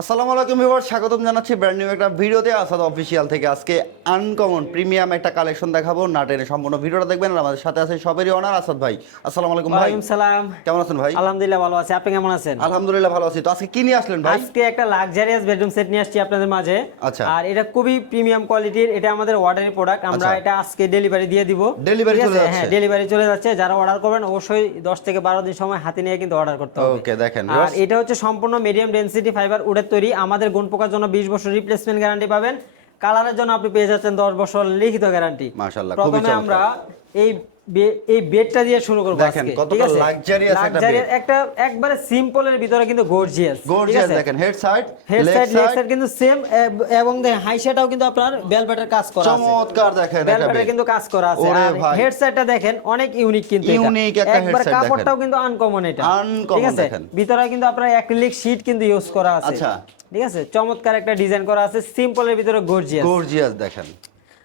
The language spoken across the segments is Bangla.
আসসালামু আলাইকুম ভিউয়ার স্বাগতম জানাচ্ছি ব্র্যান্ড নিউ একটা ভিডিওতে। আসাদ অফিসিয়াল থেকে আজকে আনকমন প্রিমিয়াম একটা কালেকশন দেখাবো। না টেনে সম্পূর্ণ ভিডিওটা দেখবেন আর আমাদের সাথে আছে সবেরই অনার আসাদ ভাই। আসসালামু আলাইকুম ভাই। সালাম। কেমন আছেন ভাই? আলহামদুলিল্লাহ ভালো আছি। আপনি কেমন আছেন? আলহামদুলিল্লাহ ভালো আছি। তো আজকে কি নিয়ে আসলেন ভাই? আজকে একটা লাক্সারিয়াস বেডরুম সেট নিয়ে আসছি আপনাদের মাঝে। আচ্ছা। আর এটা খুবই প্রিমিয়াম কোয়ালিটির এটা আমাদের অর্ডারের প্রোডাক্ট আমরা আচ্ছা। এটা আজকে ডেলিভারি দিয়ে দিব। ঠিক চলে যাচ্ছে? হ্যাঁ ডেলিভারি চলে যাচ্ছে। যারা অর্ডার করবেন অবশ্যই 10 থেকে 12 দিন সময় হাতে নিয়ে কিন্তু অর্ডার করতে হবে। ওকে দেখেন। আর এটা হচ্ছে সম্পূর্ণ মিডিয়াম ডেনসিটি ফাইবার উডের তৈরি আমাদের গুণ পোকার জন্য 20 বছর রিপ্লেসমেন্ট গ্যারান্টি পাবেন। কালারের জন্য আপনি পেয়ে যাচ্ছেন 10 বছর লিখিত গ্যারান্টি প্রথমে আমরা এই এই বেডটা দিয়ে শুরু করব দেখেন, কতটা luxurious একটা Luxurious একটা একবারে সিম্পলের ভিতরে কিন্তু গর্জিয়াস gorgeous দেখেন head side head side leg side side কিন্তু সেম এবং দেখেন কিন্তু আপনার বেলভেটের কাজ করা আছে। চমৎকার দেখেন বেলভেটের কিন্তু কাজ করা আছে। আর হেড সাইডটা দেখেন অনেক ইউনিক কিন্তু। Unique একটা headset দেখেন। কাপড়টাও কিন্তু আনকমন এটা। আছে? দেখেন। ভিতরে কিন্তু আপনার অ্যাক্রিলিক শীট কিন্তু ইউজ করা আছে। আচ্ছা। ঠিক আছে? চমৎকার একটা ডিজাইন করা আছে। সিম্পলের ভিতরে গর্জিয়াস গর্জিয়াস দেখেন।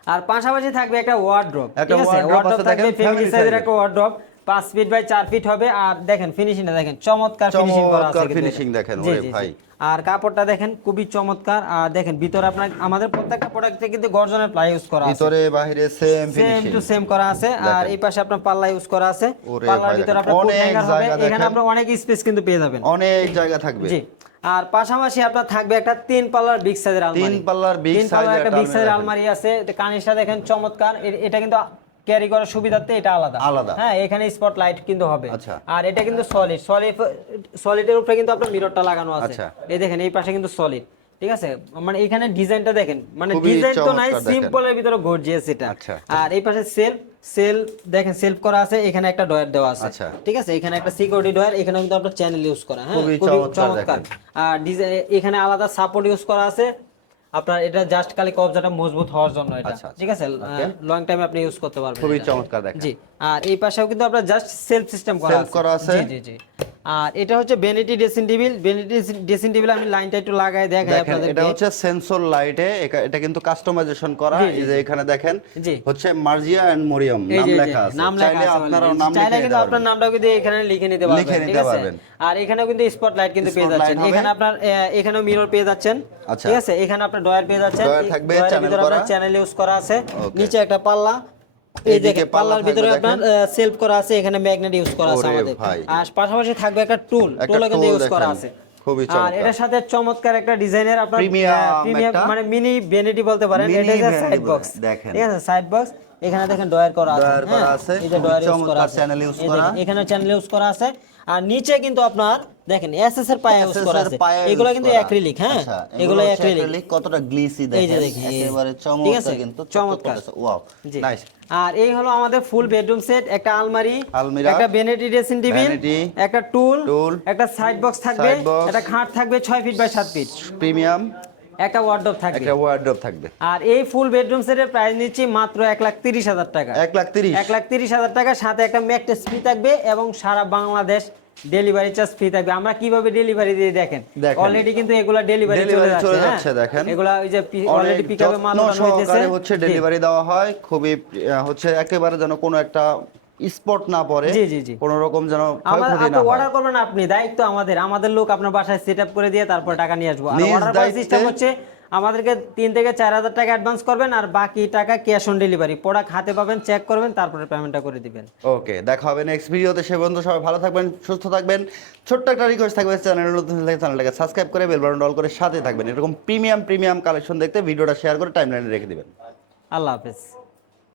আর পাশাপাশি থাকবে একটা ওয়ার্ড্রপ একটা ওয়ার্ড্রপ থাকবে ফ্যামিলি সাইজের একটা ওয়ার্ড্রপ পাঁচ ফিট বাই চার ফিট হবে আর দেখেন ফিনিশিংটা দেখেন চমৎকার ফিনিশিং করা আছে কিন্তু দেখেন, ওরে। ভাই। আর কাপড়টা দেখেন খুবই চমৎকার আর দেখেন ভিতরে আপনার আমাদের প্রত্যেকটা প্রোডাক্টে কিন্তু গর্জনের প্লাই ইউজ করা আছে। ভিতরে বাইরে same same finishing too same করা আছে আর। এই পাশে আপনার পাল্লা ইউজ করা আছে। পাল্লার ভিতরে আপনার অনেক জায়গা এখানে দেখেন। আপনার অনেক স্পেস কিন্তু পেয়ে যাবেন। অনেক জায়গা থাকবে। জি। আর পাশাপাশি আপনার থাকবে একটা তিন পাল্লার বিগ সাইজের আলমারি। তিন পাল্লার বিগ সাইজের একটা বিগ সাইজের আলমারি আছে। কানিসটা দেখেন চমৎকার। এটা কিন্তু ক্যারি করার সুবিধার্থে এটা আলাদা। আলাদা। হ্যাঁ এখানে স্পট লাইট কিন্তু হবে। আচ্ছা। আর এটা কিন্তু সলিড সলিড সলিডের উপরে কিন্তু আপনার মিররটা লাগানো আছে। আচ্ছা। এই দেখেন এই পাশে কিন্তু সলিড ঠিক আছে? মানে এখানে ডিজাইনটা দেখেন। মানে ডিজাইন তো নাই। সিম্পলের ভিতরে গর্জিয়াস এটা। আচ্ছা। আর এই পাশে সেলফ সেল দেখেন সেলফ করা আছে এখানে একটা ডয়ার দেওয়া আছে। আচ্ছা। ঠিক আছে? এখানে একটা সিকিউরিটি ডয়ার এখানে কিন্তু আপনার চ্যানেল ইউজ করা হ্যাঁ? খুবই চমৎকার আর ডিজাইন এখানে আলাদা সাপোর্ট ইউজ করা আছে। আপনার এটা জাস্ট খালি কবজাটা মজবুত হওয়ার জন্য এটা। আচ্ছা, আচ্ছা। ঠিক আছে? লং টাইম আপনি ইউজ করতে পারবেন খুবই চমৎকার দেখেন। জি। আর এই পাশেও কিন্তু আপনার জাস্ট সেলফ সিস্টেম করা আছে। করা আছে। জি জি জি। আর এটা হচ্ছে vanity dressing table vanity dressing table আমি লাইনটা একটু লাগাই দেখাই আপনাদের এটা হচ্ছে সেন্সর লাইটে এটা কিন্তু কাস্টমাইজেশন করা। এই যে এখানে দেখেন হচ্ছে মার্জিয়া এন্ড মরিয়ম নাম লেখা আছে। নাম লেখা আছে already। নাম চাইলে লিখে কিন্তু আপনার নামটাও কিন্তু এখানে লিখে নিতে পারবেন লিখে ঠিক নিতে আছে? পারবেন। আর এখানেও কিন্তু স্পট লাইট কিন্তু পেয়ে যাচ্ছেন। এখানে আপনার এখানেও মিরর পেয়ে যাচ্ছেন আচ্ছা। ঠিক আছে? এখানে আপনার ডয়ার পেয়ে যাচ্ছেন। এই থাকবে, আপনার করা। চ্যানেল ইউজ করা আছে। নিচে একটা পাল্লা এই দেখেন পাল্লার ভিতরে আপনার সেলফ করা আছে এখানে ম্যাগনেট ইউজ করা আছে আমাদের। আর পাশাপাশি থাকবে একটা টুল টুলও কিন্তু ইউজ করা আছে। খুবই আর চমৎকার। এটার সাথে চমৎকার একটা ডিজাইনের আপনার Premium প্রিমিয়াম মানে মিনি ভ্যানিটি বলতে পারেন এটা হচ্ছে সাইড বক্স ঠিক আছে সাইড বক্স এখানে দেখেন ডয়ার করা আছে Dryer করা আছে, এই যে ডয়ার ইউজ করা আছে। channel use করা। এখানে চ্যানেল ইউজ করা আছে। আর নিচে কিন্তু আপনার দেখেন এসএস এর পায়া ইউজ করা আছে। এগুলো কিন্তু অ্যাক্রিলিক হ্যাঁ? আচ্ছা, এগুলো অ্যাক্রিলিক কতটা গ্লিসি এই যে দেখেন? দেখেন, এই যে। একেবারে ঠিক চমৎকার? কিন্তু চমৎকার। ওয়াও নাইস আর এই হলো আমাদের ফুল বেডরুম সেট একটা আলমারি একটা বেনেটি ড্রেসিং টেবিল একটা টুল একটা সাইড বক্স থাকবে একটা খাট থাকবে 6 ফিট বাই 7 ফিট প্রিমিয়াম একটা ওয়ার্ডরোব থাকবে। একটা ওয়ার্ড্রপ থাকবে। আর এই ফুল বেডরুম সেটের প্রাইস নিচ্ছি মাত্র এক লাখ তিরিশ হাজার টাকা। এক লাখ তিরিশ। এক লাখ তিরিশ হাজার টাকা সাথে একটা ম্যাকটেস ফ্রি থাকবে এবং সারা বাংলাদেশ ডেলিভারি চার্জ ফ্রি থাকবে। আমরা কীভাবে ডেলিভারি দিয়ে দেখেন। অলরেডি কিন্তু এগুলা ডেলিভারি চলে যাচ্ছে হ্যাঁ? যাচ্ছে, দেখেন। এগুলা ওই যে অলরেডি পিকআপে মাল ওঠানো হইতেছে। হচ্ছে ডেলিভারি দেওয়া হয়। খুবই হচ্ছে একেবারে যেন কোনো একটা স্পট না পড়ে। জি, জি, জি। কোনো রকম যেন ক্ষয়ক্ষতি না আপনি অর্ডার করবেন আপনি দায়িত্ব আমাদের। আমাদের লোক আপনার বাসায় সেট আপ করে দিয়ে তারপর টাকা নিয়ে আসব। আর অর্ডার দায়িত্বে- সিস্টেম হচ্ছে আমাদেরকে তিন থেকে চার হাজার টাকা অ্যাডভান্স করবেন আর বাকি টাকা ক্যাশ অন ডেলিভারি প্রোডাক্ট হাতে পাবেন চেক করবেন তারপরে পেমেন্টটা করে দিবেন। ওকে দেখা হবে নেক্সট ভিডিওতে সে বন্ধু সবাই ভালো থাকবেন সুস্থ থাকবেন। ছোট্ট একটা রিকোয়েস্ট থাকবে চ্যানেল নতুন চ্যানেলটাকে সাবস্ক্রাইব করে বেল বাটন অল করে সাথে থাকবেন। এরকম প্রিমিয়াম প্রিমিয়াম কালেকশন দেখতে ভিডিওটা শেয়ার করে টাইমলাইনে রেখে দিবেন। আল্লাহ হাফেজ।